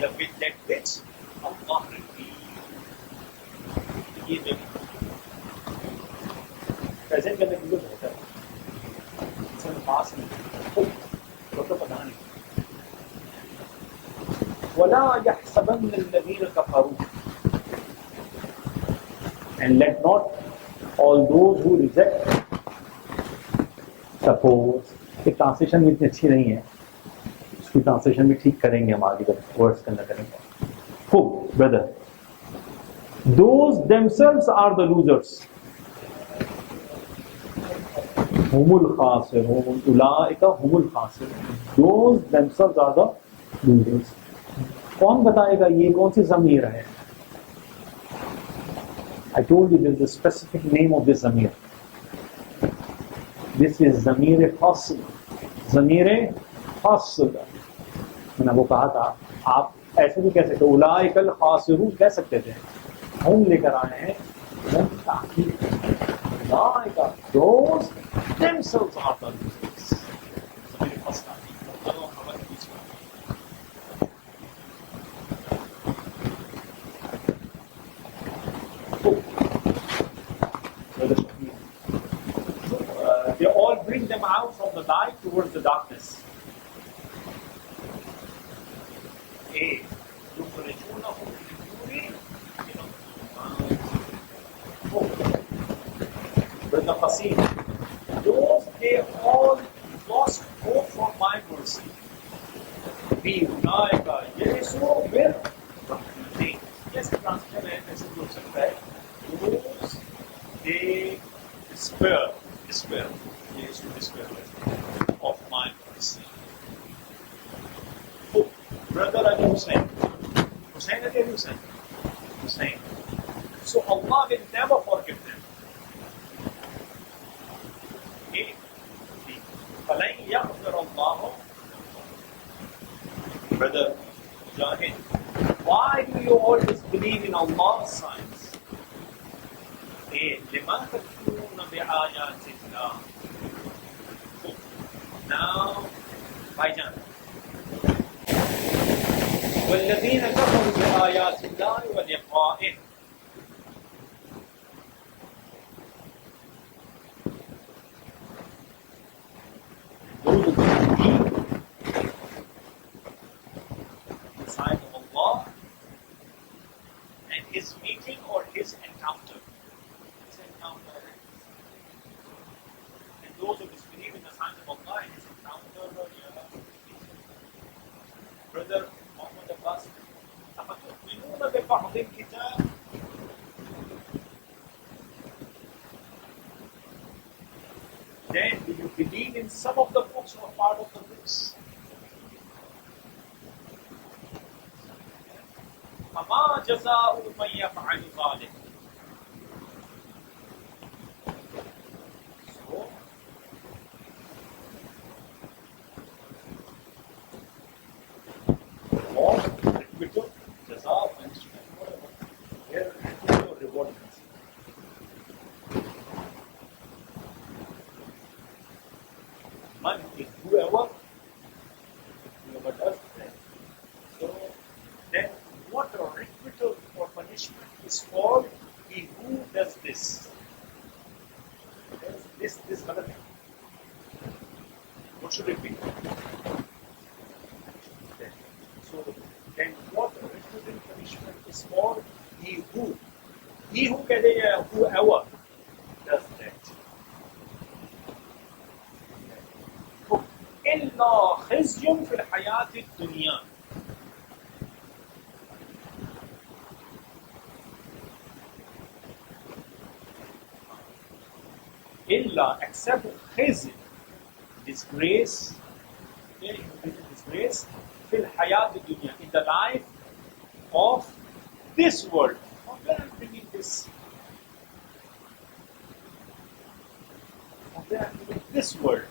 yeah, with that which Allah revealed. ये देखो प्रेजेंट करने के लिए बेहतर है. इसमें पास नहीं तो पता नहीं. वला यहसबन الذين كفروا, and let not all those who reject suppose ये ट्रांसलेशन भी इतनी अच्छी नहीं है, उसकी ट्रांसलेशन भी ठीक करेंगे हम आगे जब वर्ड्स के अंदर करेंगे. हो brother, those themselves are the losers. humul khasirun, ulaika humul khasirun. Those themselves are the losers. कौन बताएगा ये कौन सी ज़मीर है? I told you there's a specific name of this Zamir. This is Zamir fasl. Zamir fasl. मैंने वो कहा था, आप ऐसे भी कह सकते हो, उलाइकल खासिरून कह सकते थे. हम लेकर आए हैं उलाइका, those themselves are the losers. Zamir fasl. They all bring them out from the light towards the darkness. A. يخرجونهم من النور إلى الظلمات. With the qasid, those they all lost hope from my mercy. B. Ulaika yaisu min rahmati. Yes, translation है, ऐसे भी हो सकता है. Those they despair of my mercy. Oh, brother Ali Hussein. Hussein Ali Hussein. Hussein. So Allah will never forgive them. فَلَنْ يَغْفِرَ اللَّهُ. Brother Mujahid, why do you always believe in Allah's signs? لِمَا تَكْفُرُونَ بِآيَاتِ اللَّهِ. Now, Baijan. وَالَّذِينَ كَفَرُوا بِآيَاتِ اللَّهِ وَلِقَائِهِ. Those who believe the sign of Allah and His meeting or His encounter. And those who disbelieve in the signs of Allah and His encounter, brother Muhammad Abbas, أَفَتُؤْمِنُونَ بِبَعْضِ الْكِتَابِ. Then do you believe in some of the books or part of the books? فَمَا جَزَاءُ مَنْ يَفْعَلُ ذَلِكَ. Whoever does that. So then what a requital or punishment is called he who does this. This other thing. What should it be? So then what a requital punishment is called he who. He who whoever does that. إلا خزي في الحياة الدنيا. إلا except خزي, disgrace, disgrace في الحياة الدنيا, in the life of this world. From where I'm bringing this? From where I'm bringing this world?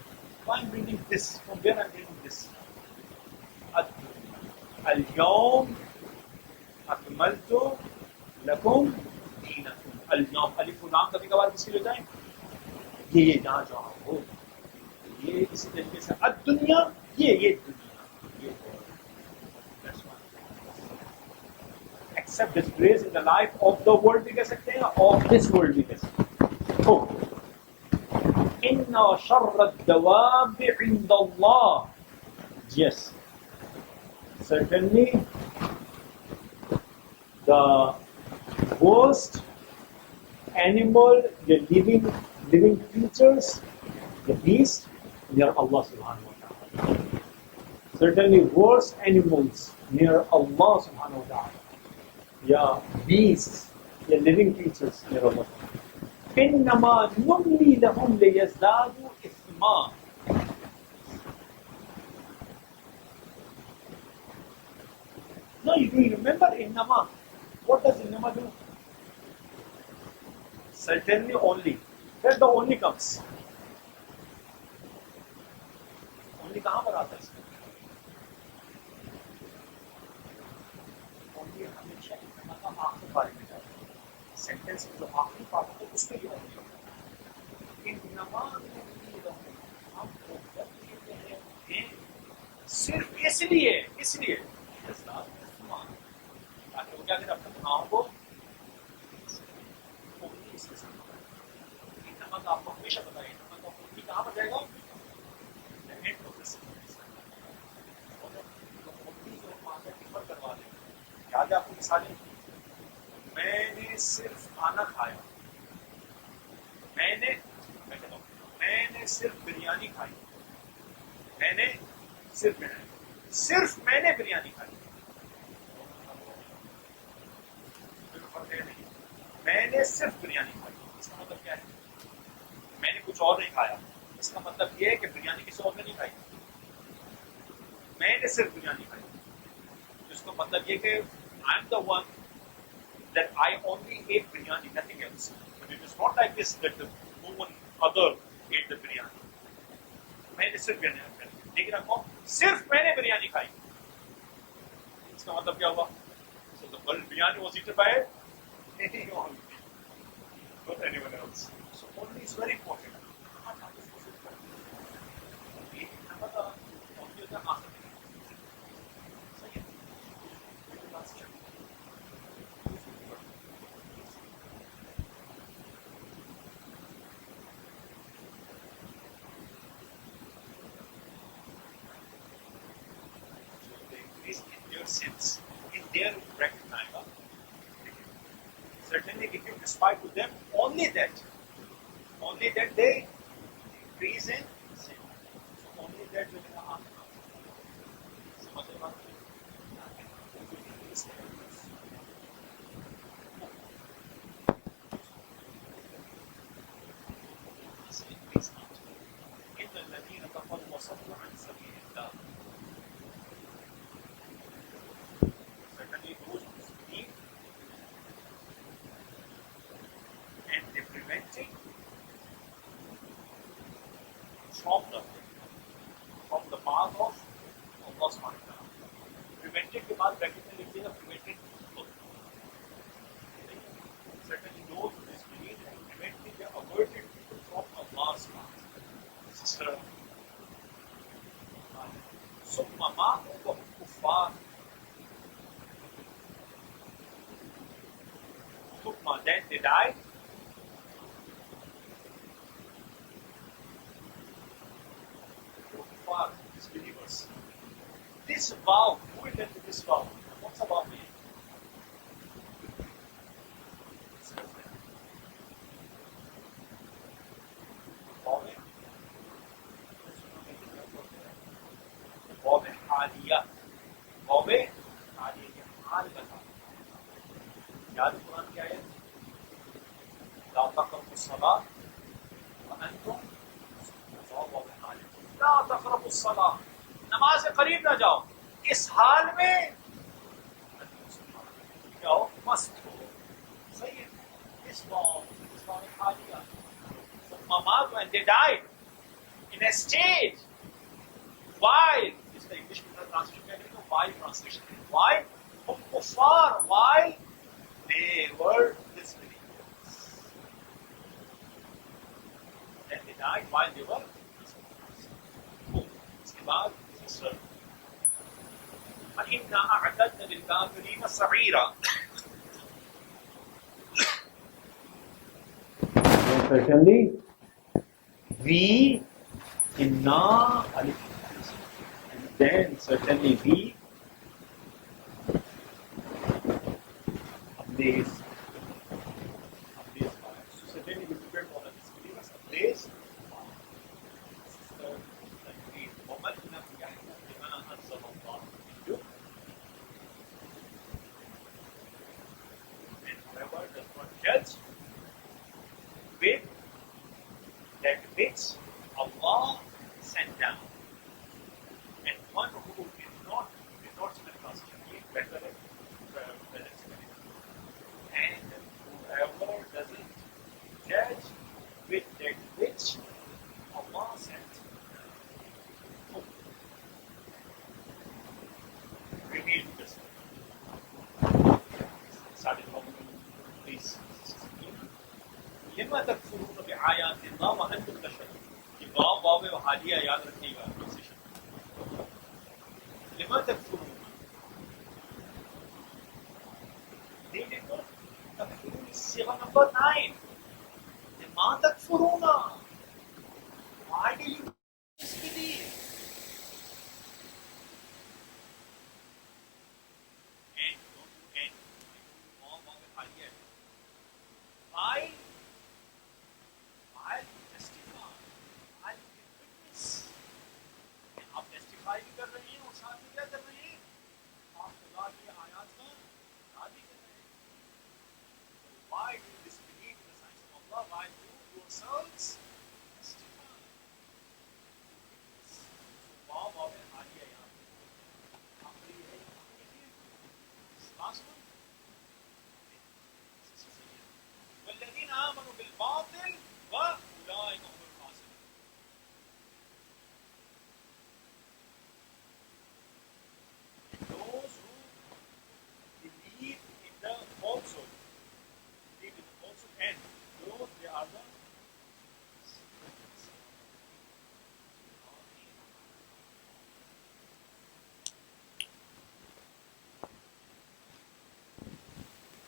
Why I'm bringing this? From where I'm bringing this? اليوم أكملت لكم دينكم. اليوم अलिफ लाम कभी कभार किसके लिए जाए? ये जहाँ जहाँ हो, ये इसी तरीके से दुनिया, ये दुनिया, ये. That's why. Accept disgrace in the life of the world भी कह सकते हैं, of this world भी कह सकते हैं. तो إن شر الدواب عند الله. Yes, certainly the worst animal, the living creatures, the beast, near Allah subhanahu wa ta'ala. Certainly worse animals near Allah subhanahu wa ta'ala. Yeah, beasts, yeah, living creatures near Allah. إنما نملي لهم ليزدادوا إثما. No, you do remember innama. What does innama do? Certainly only. Where the only comes? Only कहाँ पर आता है? Only हमेशा innama का आखिरी बार में जाता है. Sentence में जो आखिरी पार्ट होता है उसके लिए only होता है. innama हम फोकस करते हैं सिर्फ इसलिए ताकि वो क्या करें अपने गुनाहों को इसके साथ innama का आपको हमेशा बताइए innama का पूरी कहाँ पर जाएगा? याद है आपको मिसालें? मैंने सिर्फ खाना खाया, मैंने सिर्फ बिरयानी खाई, सिर्फ मैंने बिरयानी खाई. मैंने सिर्फ बिरयानी खाई, इसका मतलब क्या है? मैंने कुछ और नहीं खाया. इसका मतलब ये है कि बिरयानी किसी और ने नहीं खाई. मैंने सिर्फ बिरयानी खाई, जिसका मतलब ये कि I am the one that I only ate biryani, nothing else. But it is not like this that no one other ate the biryani. मैंने सिर्फ बिरयानी खाई. लेकिन रखो सिर्फ मैंने बिरयानी खाई. इसका मतलब क्या हुआ? So the biryani was eaten by anyone, not anyone else. So only is very important. Sins in their recognizer. Certainly if you despite to them only that they increase in sin. So only that will from the path of Allah subhanahu wa ta'ala. Prevented के बाद bracket में लिख देगा prevented both. Certainly those who disbelieve and prevented they averted people from Allah's path. Sister ثم ماتوا وهم كفار. ثم then they died. Disbelievers. This vow, who will get to this vow? What's about me? याद कुरान क्या है? ला तक़रबु सलाह व अंतुम ला तक़रबु सलाह, नमाज से करीब ना जाओ इस हाल में क्या हो? मस्त हो. सही है. इस वक्त खा लिया. And they died in a state while, is the English translation करेंगे, while translation. Why? Kuffar, while they were disbelievers. And they died while they were disbelievers. इसके बाद فإنا أعتدنا للكافرين سعيرا. Certainly, we inna alif, and then certainly we ablaze. So certainly we prepare for the disbelievers, ablaze. which Allah sent down, and one who did not spend constantly better than and whoever doesn't judge with that which Allah sent. Revealed this. Starting from please. لما تكفرون بآيات الله وأنتم تشهدون. ये वाव वाव में हालिया याद रखिएगा इसे शब्द. لما تكفرون. They did not. Takfurun is 7 number 9. لما تكفرون.